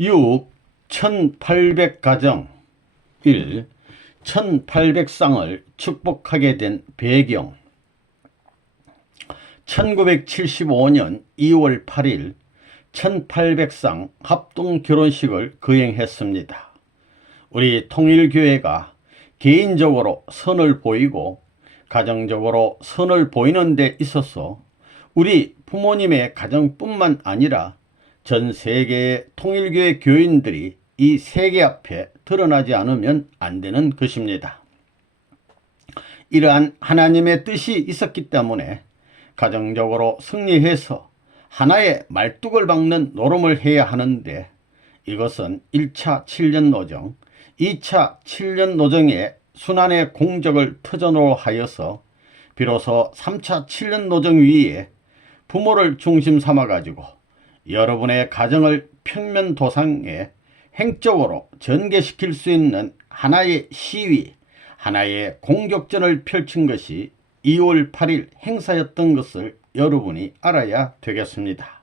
6. 1800가정 1. 1800쌍을 축복하게 된 배경. 1975년 2월 8일 1800쌍 합동 결혼식을 거행했습니다. 우리 통일교회가 개인적으로 선을 보이고 가정적으로 선을 보이는 데 있어서 우리 부모님의 가정뿐만 아니라 전 세계의 통일교회 교인들이 이 세계 앞에 드러나지 않으면 안 되는 것입니다. 이러한 하나님의 뜻이 있었기 때문에 가정적으로 승리해서 하나의 말뚝을 박는 노름을 해야 하는데, 이것은 1차 7년 노정, 2차 7년 노정의 순환의 공적을 터전으로 하여서 비로소 3차 7년 노정 위에 부모를 중심 삼아 가지고 여러분의 가정을 평면도상에 행적으로 전개시킬 수 있는 하나의 시위, 하나의 공격전을 펼친 것이 2월 8일 행사였던 것을 여러분이 알아야 되겠습니다.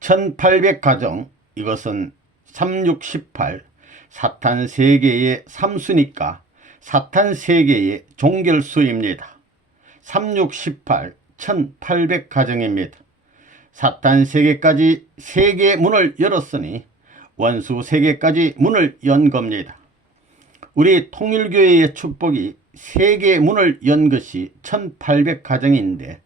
1800가정, 이것은 3618, 사탄 세계의 3수니까 사탄 세계의 종결수입니다. 3618, 1800가정입니다. 사탄 세계까지 세계의 문을 열었으니 원수 세계까지 문을 연 겁니다. 우리 통일교회의 축복이 세계의 문을 연 것이 1800가정인데,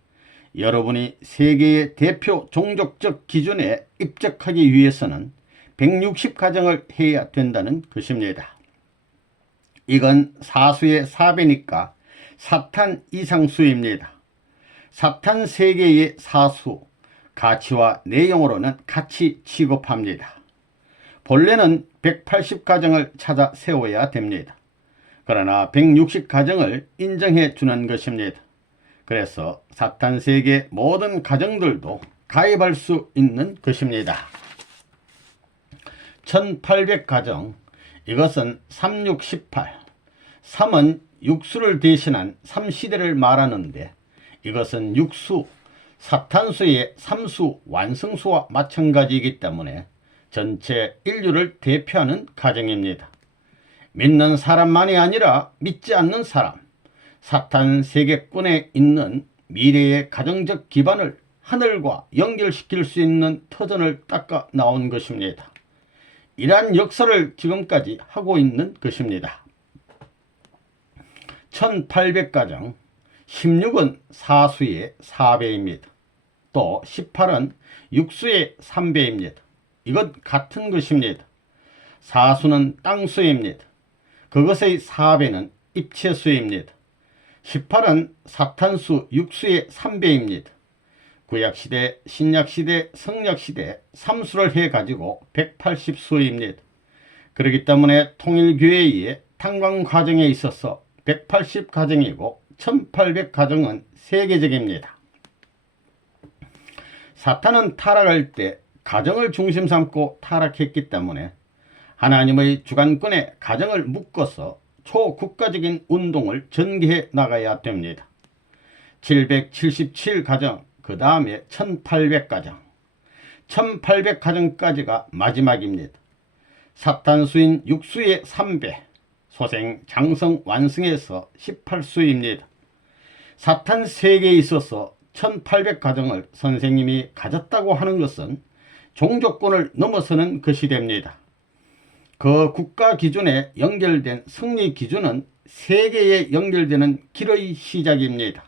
여러분이 세계의 대표 종족적 기준에 입적하기 위해서는 160가정을 해야 된다는 것입니다. 이건 사수의 4배니까 사탄 이상수입니다. 사탄 세계의 사수, 가치와 내용으로는 같이 취급합니다. 본래는 180가정을 찾아 세워야 됩니다. 그러나 160가정을 인정해 주는 것입니다. 그래서 사탄 세계 모든 가정들도 가입할 수 있는 것입니다. 1800가정, 이것은 3618, 3은 육수를 대신한 3시대를 말하는데, 이것은 육수, 사탄수의 3수 완성수와 마찬가지이기 때문에 전체 인류를 대표하는 가정입니다. 믿는 사람만이 아니라 믿지 않는 사람, 사탄 세계권에 있는 미래의 가정적 기반을 하늘과 연결시킬 수 있는 터전을 닦아 나온 것입니다. 이러한 역사를 지금까지 하고 있는 것입니다. 1800가정, 16은 사수의 4배입니다. 또 18은 육수의 3배입니다. 이것 같은 것입니다. 사수는 땅수입니다. 그것의 4배는 입체수입니다. 18은 사탄수 육수의 3배입니다. 구약시대, 신약시대, 성약시대 3수를 해가지고 180수입니다. 그렇기 때문에 통일교회의 탄광과정에 있어서 180가정이고 1800가정은 세계적입니다. 사탄은 타락할 때 가정을 중심 삼고 타락했기 때문에 하나님의 주관권에 가정을 묶어서 초국가적인 운동을 전개해 나가야 됩니다. 777가정, 그 다음에 1800가정, 1800가정까지가 마지막입니다. 사탄수인 육수의 3배, 소생, 장성, 완성에서 18수입니다. 사탄 세계에 있어서 1800가정을 선생님이 가졌다고 하는 것은 종족권을 넘어서는 것이 됩니다. 그 국가 기준에 연결된 승리 기준은 세계에 연결되는 길의 시작입니다.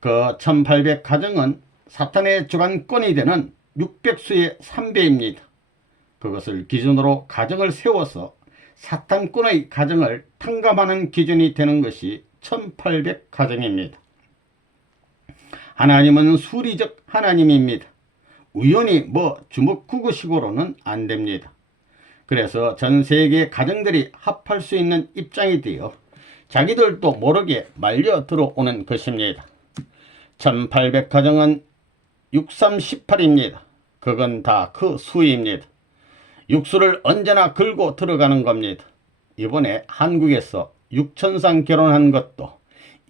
그 1800가정은 사탄의 주관권이 되는 600수의 3배입니다. 그것을 기준으로 가정을 세워서 사탄권의 가정을 탕감하는 기준이 되는 것이 1800가정입니다. 하나님은 수리적 하나님입니다. 우연히 주먹구구식으로는 안 됩니다. 그래서 전 세계 가정들이 합할 수 있는 입장이 되어 자기들도 모르게 말려 들어오는 것입니다. 1800가정은 6318입니다. 그건 다 그 수입니다. 육수를 언제나 긁고 들어가는 겁니다. 이번에 한국에서 6000쌍 결혼한 것도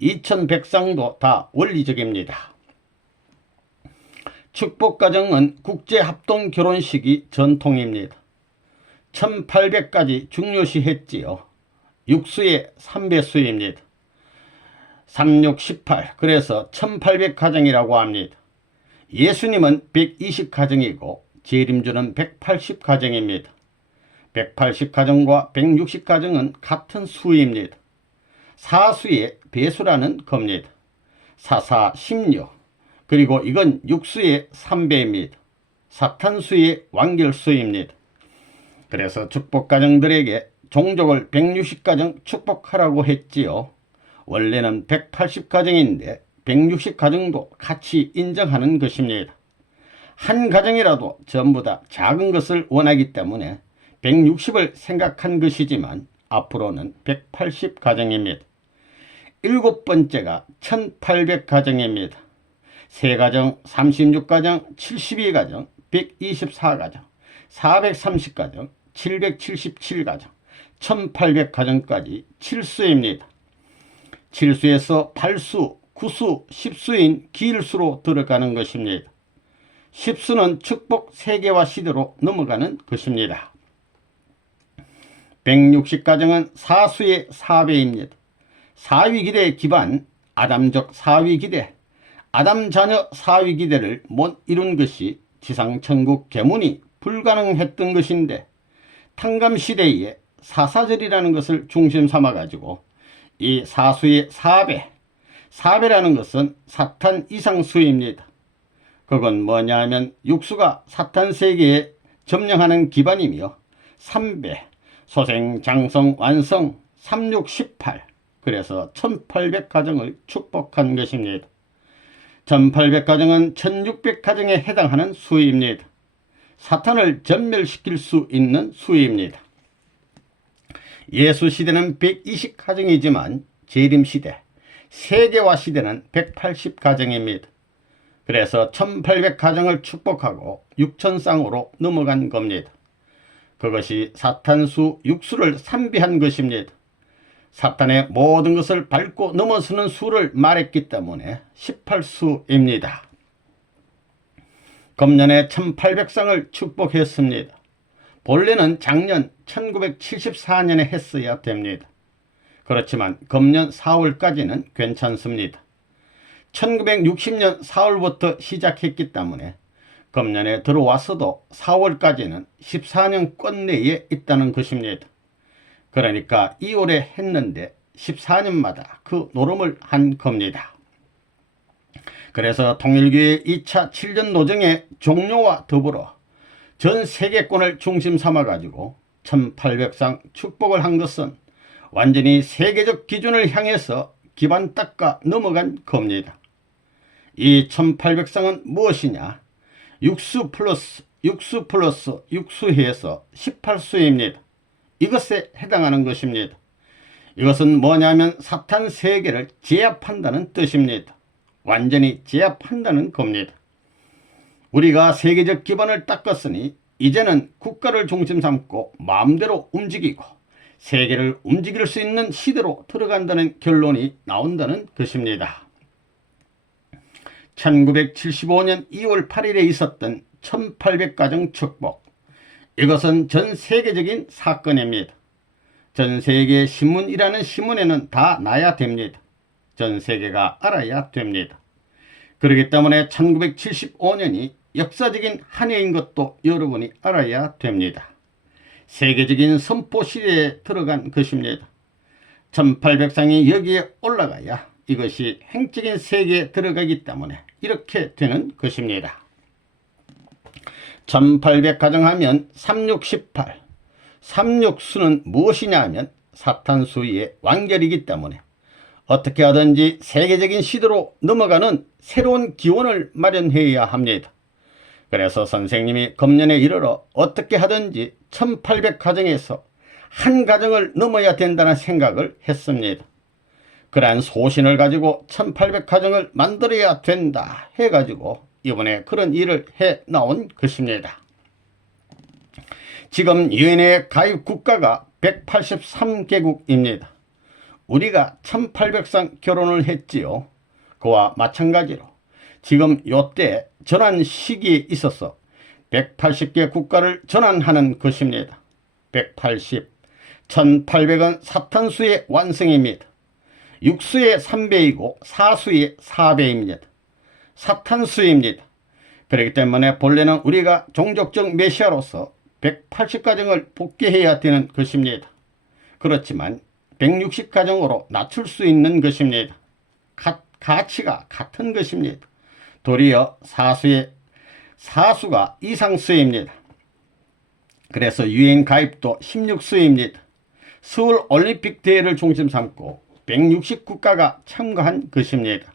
2100쌍도 다 원리적입니다. 축복가정은 국제합동결혼식이 전통입니다. 1800까지 중요시했지요. 육수의 3배수입니다. 3618, 그래서 1800가정이라고 합니다. 예수님은 120가정이고 재림주는 180가정입니다. 180가정과 160가정은 같은 수입니다. 사수의 배수라는 겁니다. 44, 16, 그리고 이건 육수의 3배입니다. 사탄수의 완결수입니다. 그래서 축복가정들에게 종족을 160가정 축복하라고 했지요. 원래는 180가정인데 160가정도 같이 인정하는 것입니다. 한 가정이라도 전부 다 작은 것을 원하기 때문에 160을 생각한 것이지만 앞으로는 180가정입니다. 일곱 번째가 1800가정입니다. 3가정, 36가정, 72가정, 124가정, 430가정, 777가정, 1800가정까지 7수입니다. 7수에서 8수, 9수, 10수인 길수로 들어가는 것입니다. 10수는 축복 세계화 시대로 넘어가는 것입니다. 160가정은 4수의 4배입니다. 4위기대 기반, 아담적 4위기대, 아담 자녀 4위기대를 못 이룬 것이 지상천국 계문이 불가능했던 것인데 탕감시대에 사사절이라는 것을 중심 삼아가지고 이 사수의 4배, 4배라는 것은 사탄 이상수입니다. 그건 뭐냐 하면 육수가 사탄 세계에 점령하는 기반이며 3배, 소생, 장성, 완성, 3618, 그래서 1800가정을 축복한 것입니다. 1800가정은 1600가정에 해당하는 수입니다. 사탄을 전멸시킬 수 있는 수입니다. 예수시대는 120가정이지만 재림시대, 세계화 시대는 180가정입니다. 그래서 1800가정을 축복하고 육천쌍으로 넘어간 겁니다. 그것이 사탄수 육수를 삼비한 것입니다. 사탄의 모든 것을 밟고 넘어서는 수를 말했기 때문에 18수입니다. 금년에 1800쌍을 축복했습니다. 본래는 작년 1974년에 했어야 됩니다. 그렇지만 금년 4월까지는 괜찮습니다. 1960년 4월부터 시작했기 때문에 금년에 들어왔어도 4월까지는 14년권 내에 있다는 것입니다. 그러니까 2월에 했는데 14년마다 그 노름을 한 겁니다. 그래서 통일교회 2차 7년 노정의 종료와 더불어 전 세계권을 중심 삼아가지고 1800상 축복을 한 것은 완전히 세계적 기준을 향해서 기반 닦아 넘어간 겁니다. 이 1800상은 무엇이냐? 육수 플러스 육수해서 18수입니다. 이것에 해당하는 것입니다. 이것은 뭐냐면 사탄 세계를 제압한다는 뜻입니다. 완전히 제압한다는 겁니다. 우리가 세계적 기반을 닦았으니 이제는 국가를 중심 삼고 마음대로 움직이고 세계를 움직일 수 있는 시대로 들어간다는 결론이 나온다는 것입니다. 1975년 2월 8일에 있었던 1800가정 축복, 이것은 전 세계적인 사건입니다. 전 세계 신문이라는 신문에는 다 나야 됩니다. 전 세계가 알아야 됩니다. 그렇기 때문에 1975년이 역사적인 한 해인 것도 여러분이 알아야 됩니다. 세계적인 선포 시대에 들어간 것입니다. 1800상이 여기에 올라가야 이것이 행적인 세계에 들어가기 때문에 이렇게 되는 것입니다. 1800 가정하면 3618, 36수는 무엇이냐 하면 사탄수의 완결이기 때문에 어떻게 하든지 세계적인 시대로 넘어가는 새로운 기원을 마련해야 합니다. 그래서 선생님이 금년에 이르러 어떻게 하든지 1800 가정에서 한 가정을 넘어야 된다는 생각을 했습니다. 그러한 소신을 가지고 1800 가정을 만들어야 된다 해가지고 이번에 그런 일을 해 나온 것입니다. 지금 유엔의 가입 국가가 183개국입니다. 우리가 1800상 결혼을 했지요. 그와 마찬가지로 지금 요때 전환 시기에 있어서 180개 국가를 전환하는 것입니다. 180, 1800은 사탄수의 완성입니다. 육수의 3배이고 사수의 4배입니다. 사탄수입니다. 그렇기 때문에 본래는 우리가 종족적 메시아로서 180가정을 복귀해야 되는 것입니다. 그렇지만 160가정으로 낮출 수 있는 것입니다. 가치가 같은 것입니다. 도리어 사수가 이상수입니다. 그래서 유엔 가입도 16수입니다. 서울 올림픽 대회를 중심 삼고 160국가가 참가한 것입니다.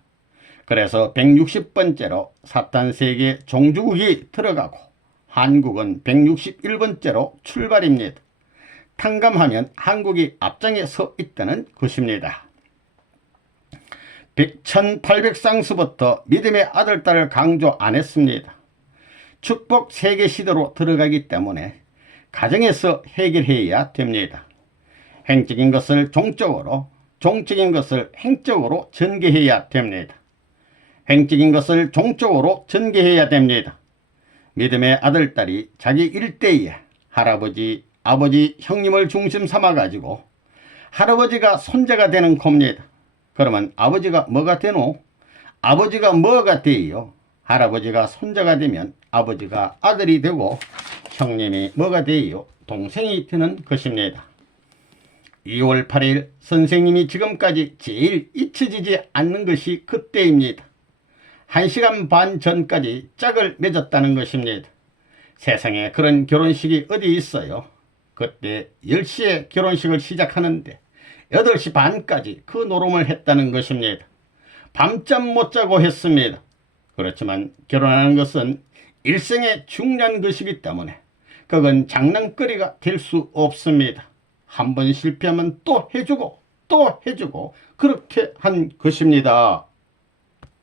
그래서 160번째로 사탄 세계 종주국이 들어가고 한국은 161번째로 출발입니다. 탕감하면 한국이 앞장에 서 있다는 것입니다. 1800상수부터 믿음의 아들, 딸을 강조 안 했습니다. 축복 세계 시대로 들어가기 때문에 가정에서 해결해야 됩니다. 행적인 것을 종적으로, 종적인 것을 행적으로 전개해야 됩니다. 행적인 것을 종적으로 전개해야 됩니다. 믿음의 아들, 딸이 자기 일대에 할아버지, 아버지, 형님을 중심 삼아가지고 할아버지가 손자가 되는 겁니다. 그러면 아버지가 뭐가 되노? 아버지가 뭐가 돼요? 할아버지가 손자가 되면 아버지가 아들이 되고 형님이 뭐가 돼요? 동생이 되는 것입니다. 2월 8일 선생님이 지금까지 제일 잊혀지지 않는 것이 그때입니다. 1시간 반 전까지 짝을 맺었다는 것입니다. 세상에 그런 결혼식이 어디 있어요? 그때 10시에 결혼식을 시작하는데 8시 반까지 그 노름을 했다는 것입니다. 밤잠 못 자고 했습니다. 그렇지만 결혼하는 것은 일생에 중요한 것이기 때문에 그건 장난거리가 될 수 없습니다. 한 번 실패하면 또 해주고 또 해주고 그렇게 한 것입니다.